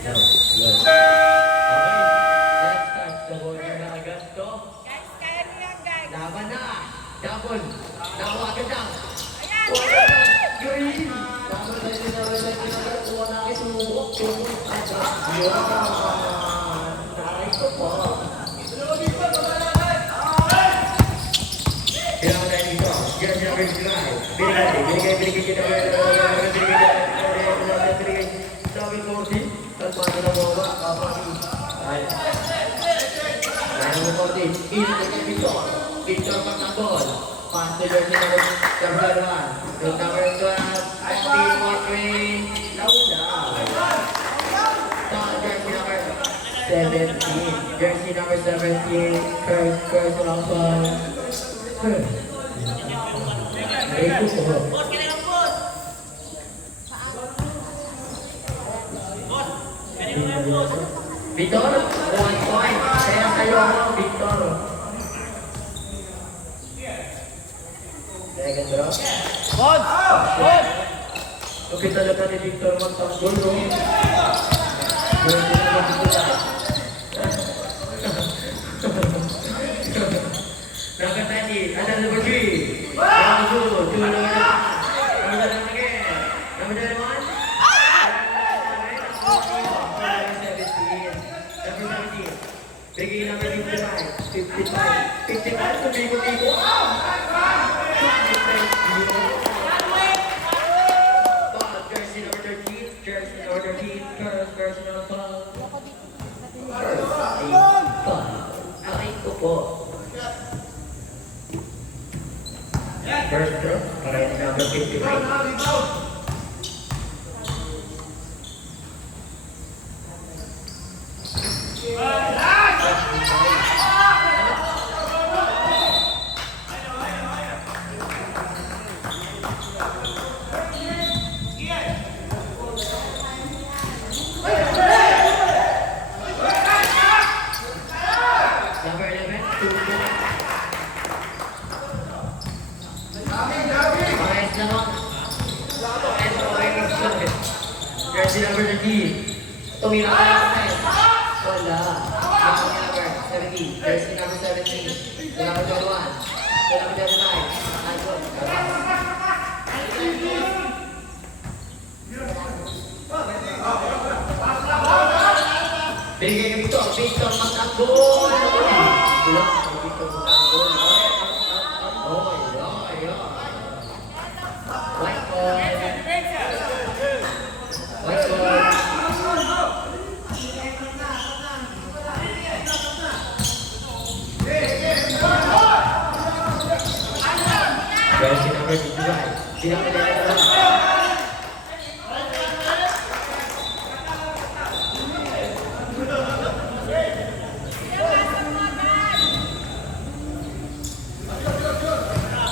No. Good. Okay. Let's start the border na agad to. Guys, kaya niyo yan, guys. Laban na. Double. Naku agad na. Ayan! Wala na. Green. Double na din na rin agad. Kuha na kayo sumubok. Yun. Taray ko po. Kailangan tayo dito. Kaya siya rin sila. Binigay kita. Sabi ko si, paano na mo ba? Ay. Kaya mo ko si, Victor Pagkakol. Pass to your number 1. Yung number 12, Steve Watwin. Launa. Jersey number 17. Jersey number 17. Curse Rampal. Ay, gusto ko. Victor, 1 point. Kaya sa'yo ako, Victor. Second draw. Good! Good! Okay talaga ni Victor magtanggol, no? Pwede na mag-ikuta. Nakatati, ada number 3. Number 2, number 1 again. Number 1. Bigay number 55. 55, tumigo-tigo. Jersey number 13. Jersey number 13. Jersey number 12. Aray ko po. First draw, para number 55. Jersey number 13. Tumira ka lang tayo. Wala. Jersey number 17. Jersey number 17. The number 21. The number 39. Andon. Bigay ka Victor. Victor magtanggol. Wala. Victor magtanggol. White ball. White ball. Jersey number 55. Sinama na ito lang.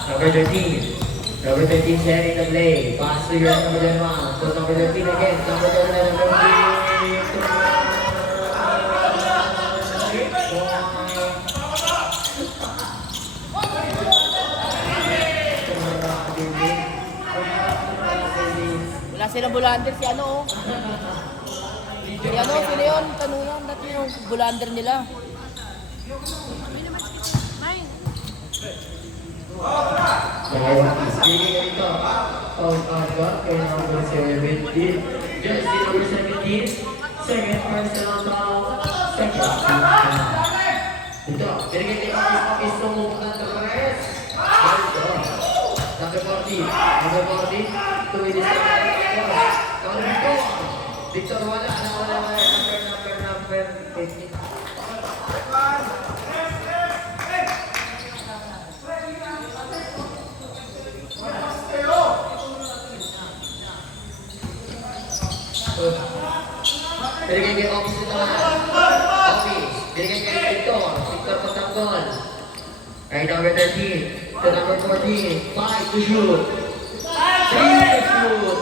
Number 13. Number 13, sharing the play. Pass to your number 1. So number 13 again. Number 13, number 13. Wala silang bulander si ano oh. Si ano, sino yun? Tanungan dati yung bulander nila. Bigay ka dito. Paul Agua kay number 17. Jersey number 17. Second personal foul. Second. Dito. Binigay kay Office sumukan ng Perez. Dito. Number 40. Number 40. Tuwilis na Number 4. Victor wala. Wala. Number 15. Binigay kay Office ito na. Office. Binigay kay Victor. Victor Patanggol. Ay number 13. To number 14. 5 to shoot. 3 to shoot.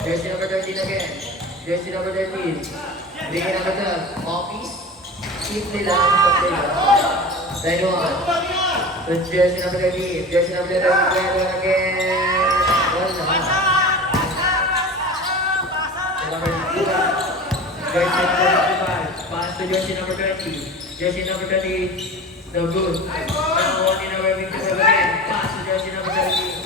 Jersey Jersey number 13 again. Jersey number 13. Bigyan number 12. Office. Simple lang. Simple lang. Line 1. So jersey number 13. Jersey number 13. Line 1 again. Wala. Number 2. Jersey number 25. Pass to jersey number 20. Jersey number 20. No good. Now one in number 25 again. Pass to jersey number 20.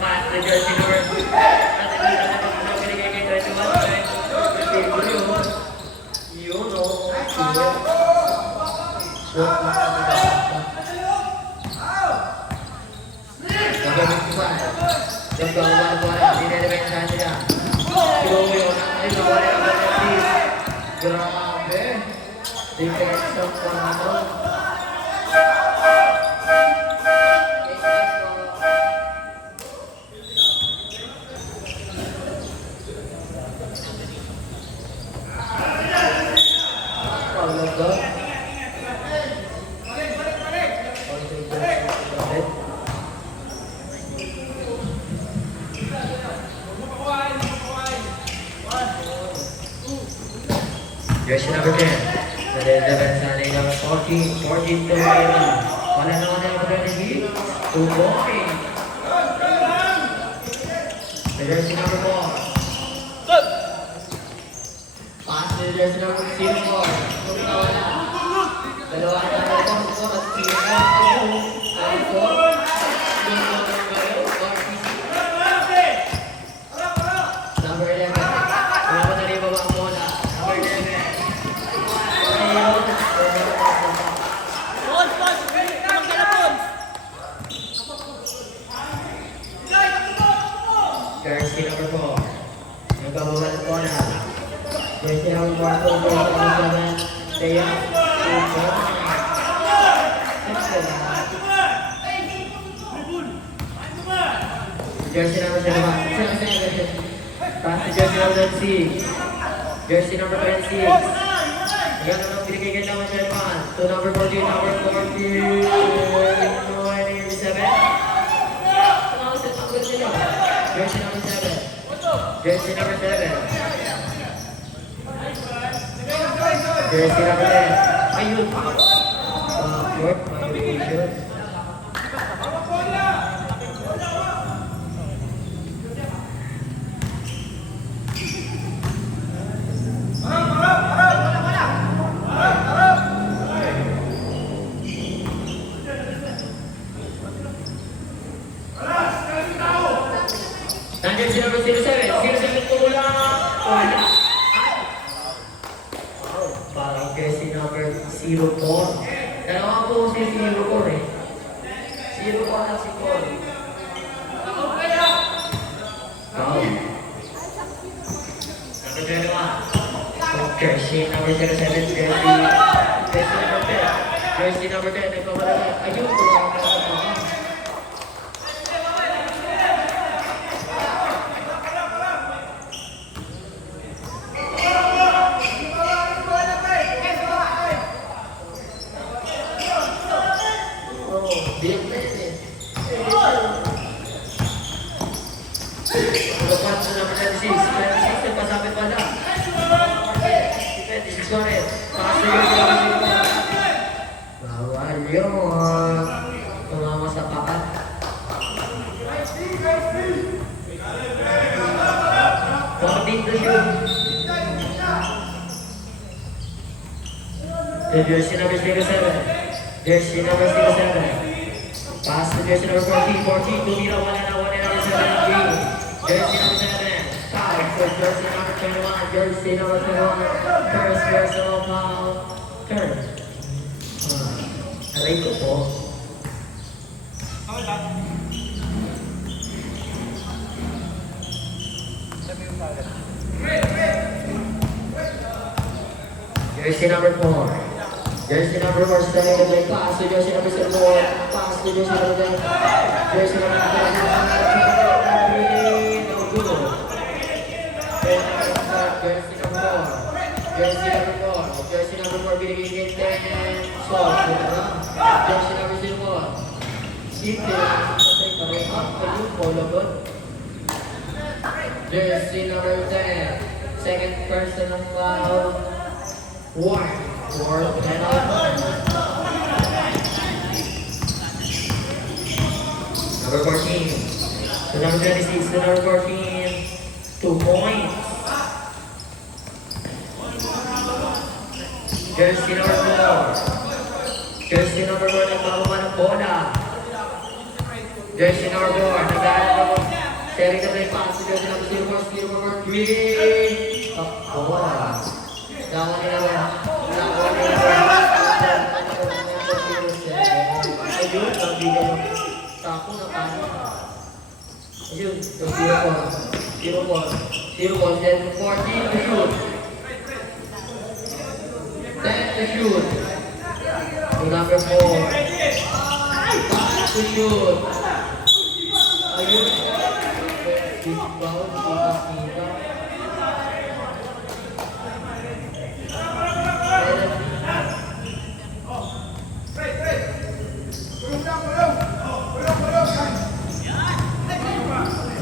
Pass the jersey number. Grabe. Defense of Panalo. Jersey number 10. That is the Bensani number 14 to 11. Wala na wala number 20. 2 point. The jersey number 4. Pass to the jersey number 04. Kung wala. Dalawa na number 4 at 04. Number 11. Wala pa na rin baba ang bola. Number 11. Jersey number 4. Nagkabawal ko na. Jersey number 4 to jersey number 7. Kaya, jersey number 7. Pass to jersey number 6. Jersey number 26. Again, ang binigay naman siya naman. To number 14, number 14. Number 7. Jersey number 7. Jersey number 7. Jersey number 10. Ayun. Short, modification. Nandiyan si number 07. 07 po wala. Wala. Wow, parang jersey number 04. Dalawa po si 04 eh. 04 na si Paul. Wow. Number 21. Jersey number 07. Jersey number 10. Jersey number 10. Nagpapalala. Ayun, tumawag na ako. Bawal yun. Tumama sa pakat. Fourteen to shoot. The jersey number 07. Jersey number 07. Pass to jersey number 14. 14. Tumira wala na. Wala number 17. Jersey number 7. Foul for jersey number 21. Jersey number 21. First personal foul. Turn. Aray ko po. Jersey number 4. Jersey number 4 sa tayo ng pass to jersey number 4. Pass to jersey number 10. Jersey number 10. No good. Jersey number 4. Jersey number 4. Jersey number 4 binigay kay Ten. Sol. Jersey number 0. Sipin. Patay pa rin. Ayun, polagot. Jersey number 10. Second personal foul. 1 for penalty. Number 14. To number 26, to number 14. 2 points. Jersey number 4. Jersey number 4 nagbababa ng bola. Jersey number 4. Nagdaan ako. Sharing na may pass to jersey number 0. Jersey number 3. Bola. Nakuha nila ba? Nakuha nila ba? Ayun, nagbigay ng tapo na paano. Ayun, 0-4, 10 to 14 to shoot. 10 to shoot. To number 4. 5 to shoot. Ayun. Big foul, kita.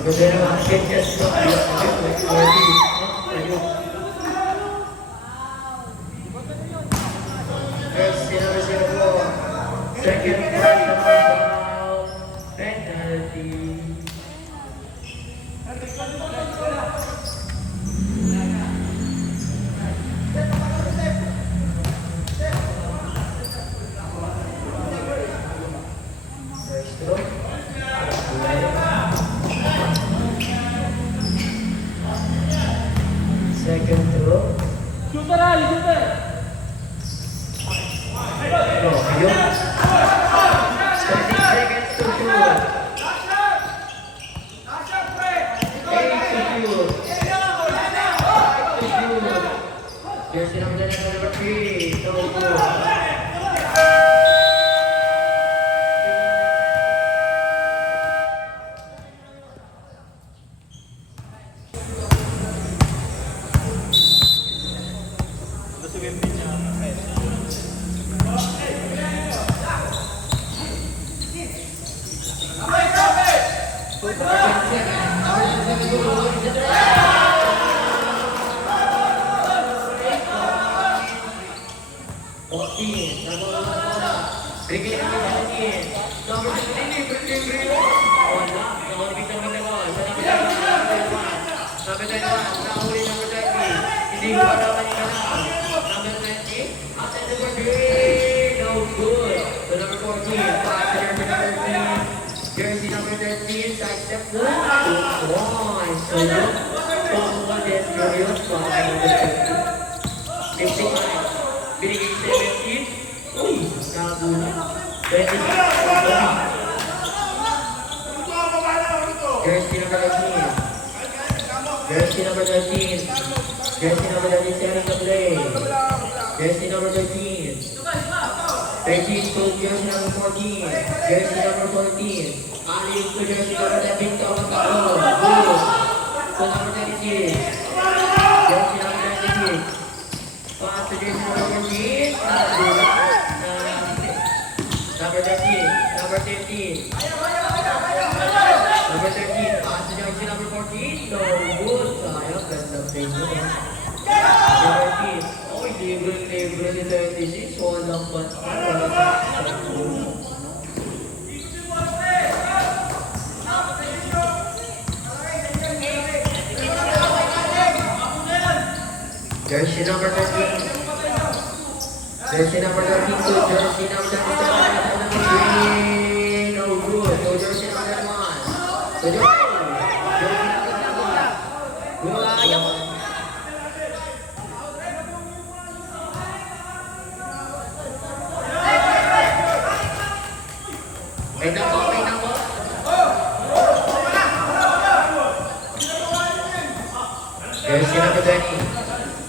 Kemudian akhirnya sudah second personal foul penalty. First throw. Second throw. Shooter Ali, shooter. No, ayun. 30 seconds to shoot. 8 to shoot. 5 to shoot. Jersey number 3. No good. Jersey number 13, sidestep 1. So look, Paul is curious from number 13. 55. Binigay 17. Uy, nabula. 26. Jersey number 13. Jersey number 13. Jersey number 13 sharing the play. Jersey number 13. 13 to jersey number 14. Jersey number 14. Ali to jersey number 11. Tawag ako. Good. To number 26. Jersey number 26. Pass to jersey number 14. Number 13. Number 15. Number 13. Pass to jersey number 14. No good. Sayang. Ganda play mo. Number 15. Oy, libre ni 36. Walang ba't. Jersey number 13. Jersey number 13 to jersey number 37. No good. To jersey number 1. To jersey number 1. Wait lang po. Jersey number 20.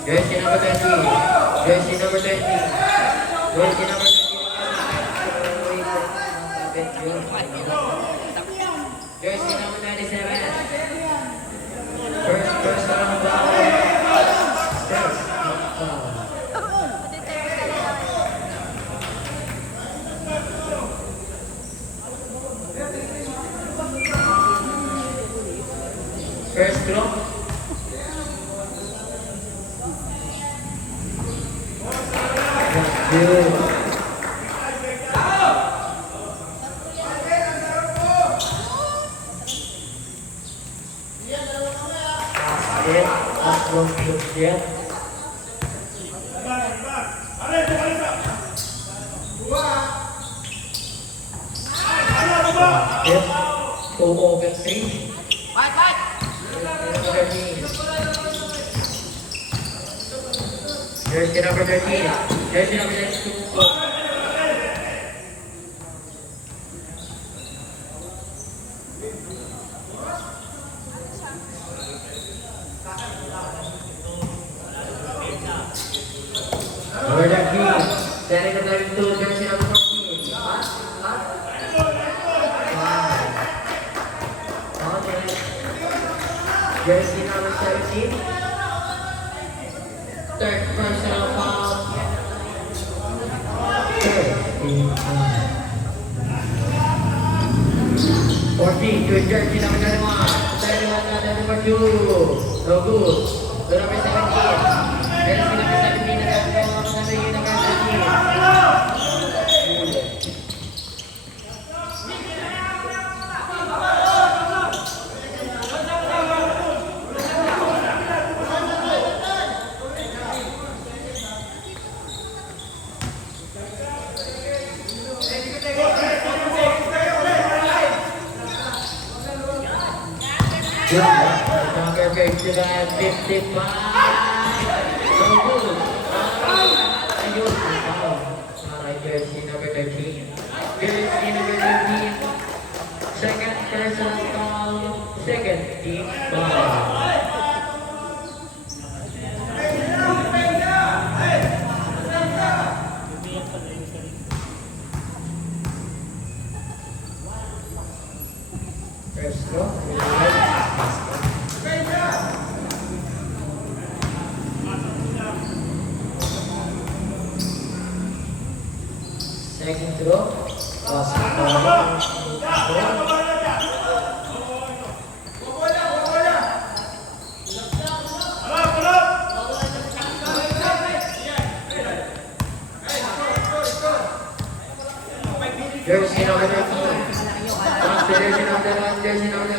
Jersey number 20. Jersey number 20. Jersey number 20. Jersey number 97. First personal foul. First foul. Good. Basket. Tatlong shoot yan. Basket. 2 over 3. Fight, fight! Jersey number 13. Jersey number 13. Number 13. Setting the time to jersey number 14. Okay. Jersey number 17. Third personal foul. Third. 14 to jersey number 31. 31 number 2. No good. To number 17. Jersey number 17 na number 13. Number 55. No good. Ayun. Para jersey number 13. Jersey number 13. Second personal foul. Second team foul. First throw. Second throw. Jersey number 13. Jersey number 1. Jersey number 3.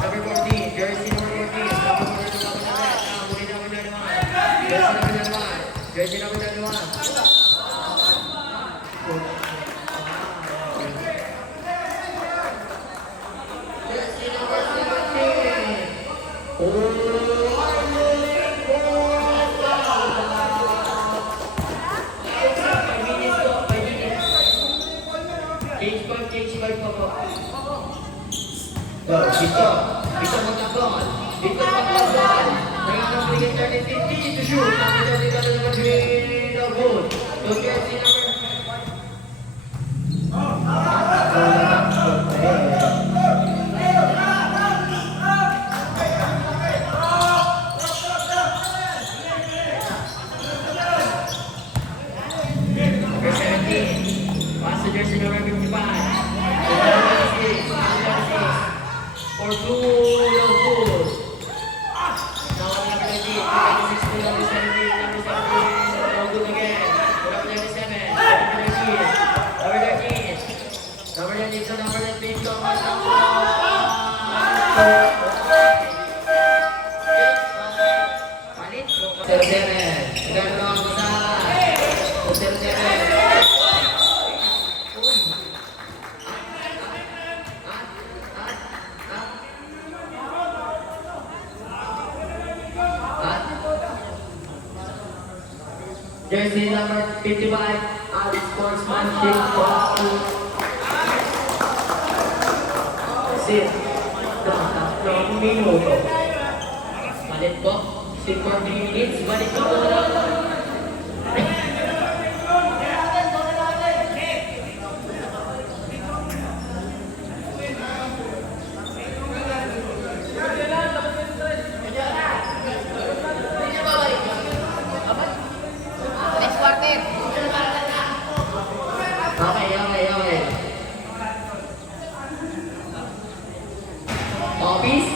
Number 14. Jersey number 14. Jersey number 31. Jersey number 17. Change five po. Go, dito magtakon. Dito magtakon. Nangangampigin 30-50 to shoot. Number 3, no good. To jersey number... Number 17. Pass to jersey number 55. For 2, no good. Now number 19, number 16, number 17, no good again. Number 37, number 13, number 13. Number 13 to number 13, palit. 37, maganda lang ang masahan. 37. Jersey number 55, Alice Sportsmanship, Sit. Tatlong minuto. Balik po. Sit for 3 minutes. Balik po po na. Next quarter. Okay. Office,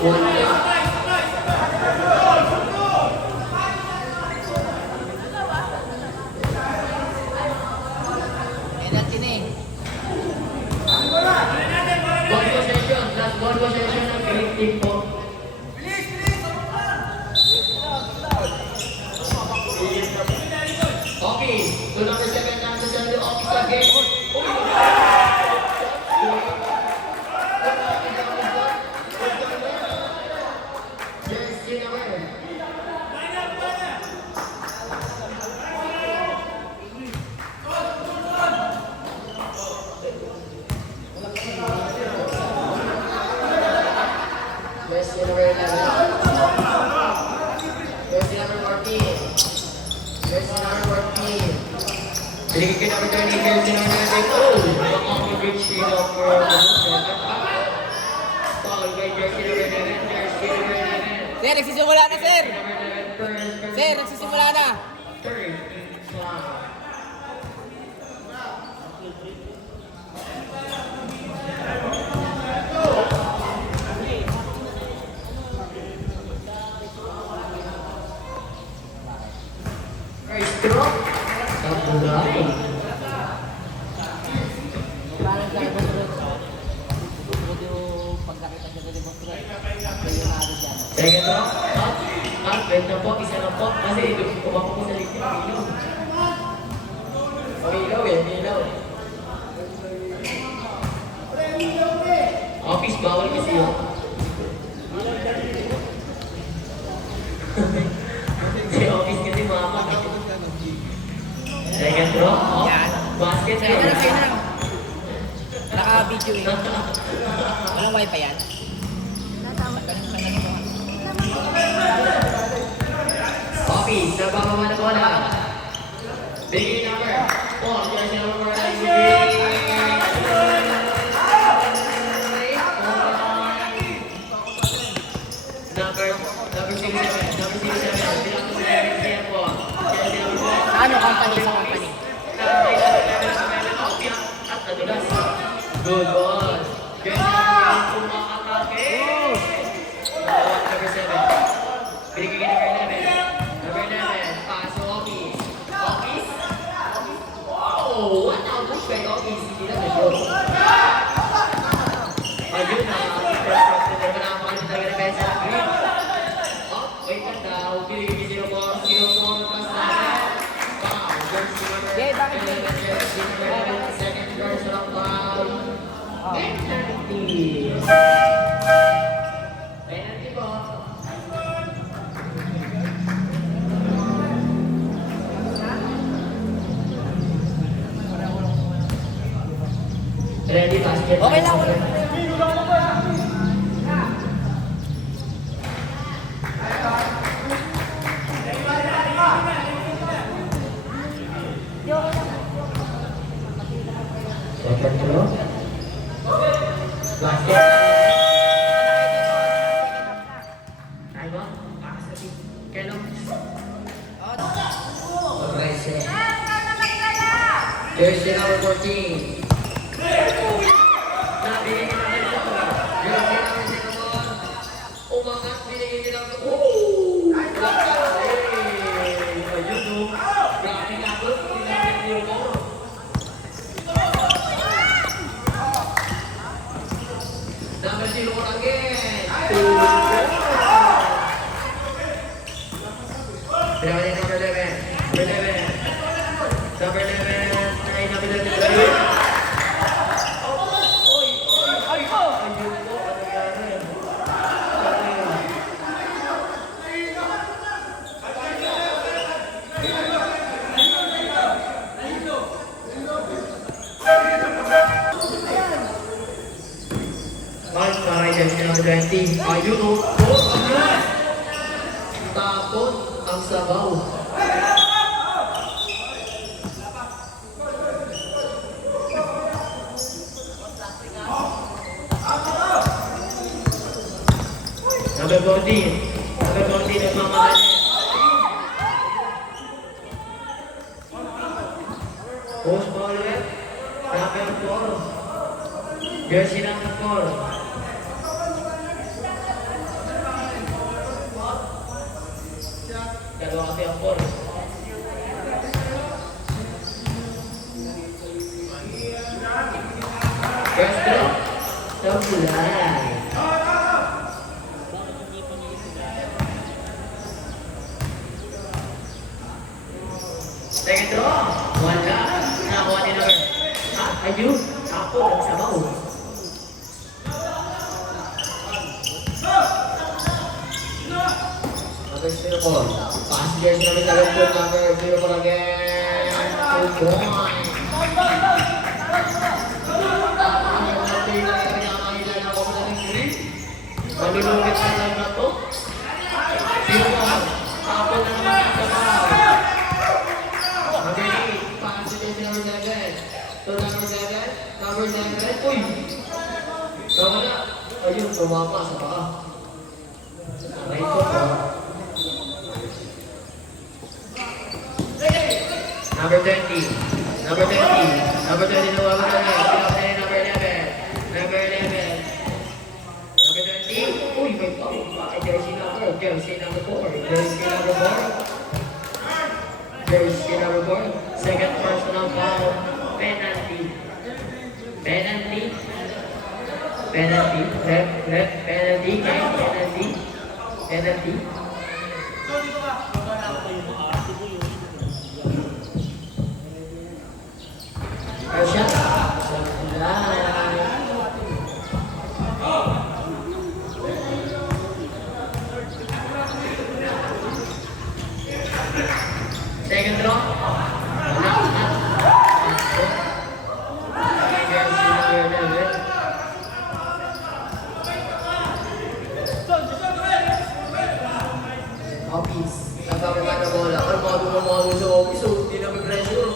1 minute. Bigay jersey number 11. Oh, Makovic Shino for second half. Foul by jersey number 11. Jersey number 11. Sir, nagsisimula na, sir! Number 11 first. Sir, nagsisimula na! Third foul. First drop. Samurai. Parang sa ibang sunod. Sunod yung pagkakita sa ibang sunod. Kaya yung ano dyan. Second drop. Up. Bend na po. Isa na po. Kasi kumapa po sa likod. Ilaw. Oh, ilaw eh. Ilaw. Office bawal kasi yun. Si office kasi mga second drop. Oh. Yan. Basket. Sa'yo na, sa'yo na. Naka-video eh. Walang wifi yan. Office. Nagbababa na bola. Bigay number 4. Jersey number 4. Number 67. Number 67. Bilang ko sa jersey po. Jersey number 4. Sa ano, company, sa company. At nadulas. Good ball. Jersey number 8. Pumakatake. Number 7. Binigay number 11. Number 11. Paso Office. Office. Wow! What a push by Office. Hindi na medyo. Ayun na. Pero napakalito talaga na Benza. Green. Oh, wait ka daw. Binigay 0-4. 0-4 plus 7. Wow. Jersey number Yay, bakit 11. Jersey number 11. Second jersey ng foul. Penalty. Penalty po. Ready basket. Okay lang, wala. Second throw. Basket. Time out. Pass na si Kellogg's. Aggressive. Jersey number 14. Nabigay niya naman ito. Jersey number 0. Umangat, binigay niya lang. Oh! Ayun o. Grabe nga po. Pinagin niyo mo. Number 0 again. Pinagin niya number 11. Number 11. Number 11. Ay, number 11. Number 20. Ayun o. Tapon ang sabaw. Number 14. Number 14 nagmamahal. Post ball ulit. Number 4. Jersey number 4. Dalawa kasi ang 4. First drop. Sabulay. Second draw. Wala. Nakakuha ni number. Ha? Ayun. Ako. Ang sabaw. Number 04. Passengers number 7. Number 04 again. 2 points. Malulungkit na lang na to. Sino ba? Tapon na naman ang sabaw. Number 8. Passengers number 7. Number 7. Uy! Nawala. Ayun, tumama sa paa. Aray ko pa. Number 20. Number 20. Number 20 nawala na rin. Pinapay number 11. Number 11. Number 20. Uy, may pao. Jersey number 4. Jersey number 4. Jersey number 4. Jersey number 4. Second personal foul. Penalty. Penalty. Penalty. Left. Penalty. Gang. Penalty. Penalty. Shot. Second draw. Office. Nagkakaroon na bola. Ano mga sa office? So, hindi na may pressure.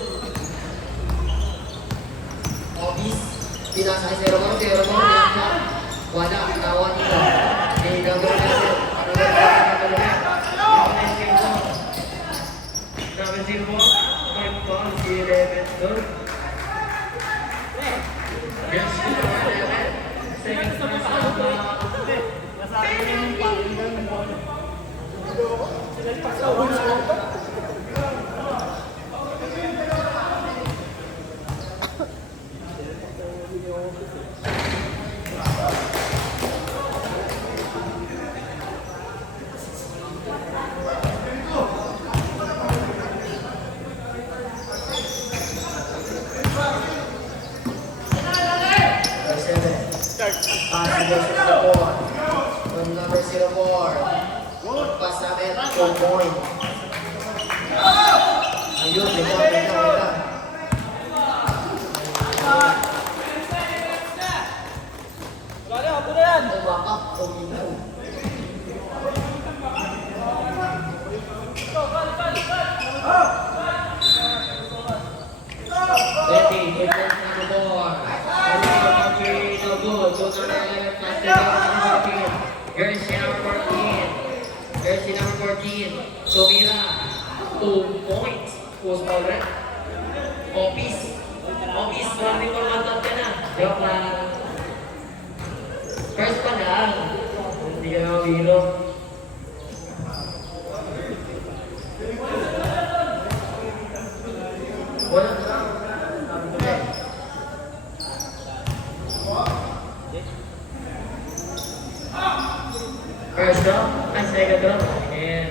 Office. Pinasa kay 0-1. 0-1. Wala. Tawa nila. Hindi na gawin natin. Ano ba? Number 0. 5 pounds. 11. Yes. Second time. Number 04. Pass namin, 2 point. Ayun, bigla. Umakap, tuminaw. Ready, good point number 4. No good. Go to the left, pass the number 14. Jersey number 14. Jersey number 14. Sumira. 2 points. Post ball red. Office. Office. Maraming formatat ka na. Joke lang. First pa lang. Hindi ka na mabiro. Wala na. First draw, and second draw. And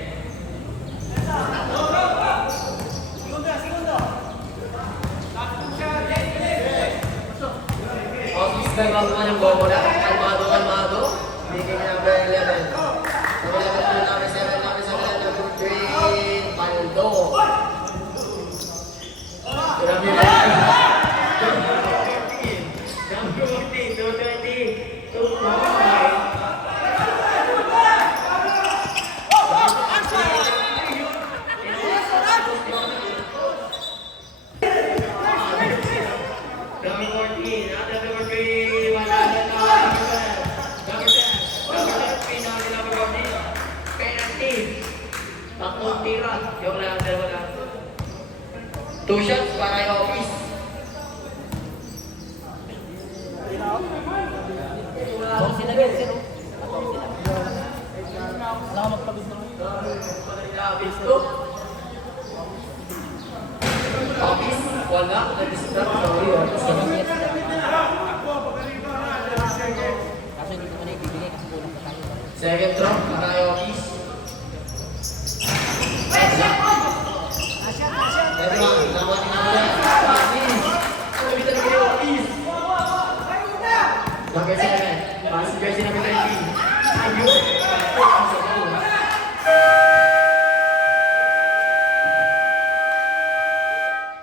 Office by Babuan ng Bobola. Kalmado. Bigay niya number 11. Number 11, number 7, number 7, number 3. Paldo. Number 14. Number 14, 220. 2 points. Takot tira. Yung lang, dalawa lang. 2 shots para yung Office. Bawang sila guys, sino? Wala ka magpagod na. Office, wala. Nag-start na yun. Kaso hindi ko na ibibigay kasi kulang pa tayo. Second drop para yung Office. Lawan ni Number 7. Pass jersey number 13. Ayun.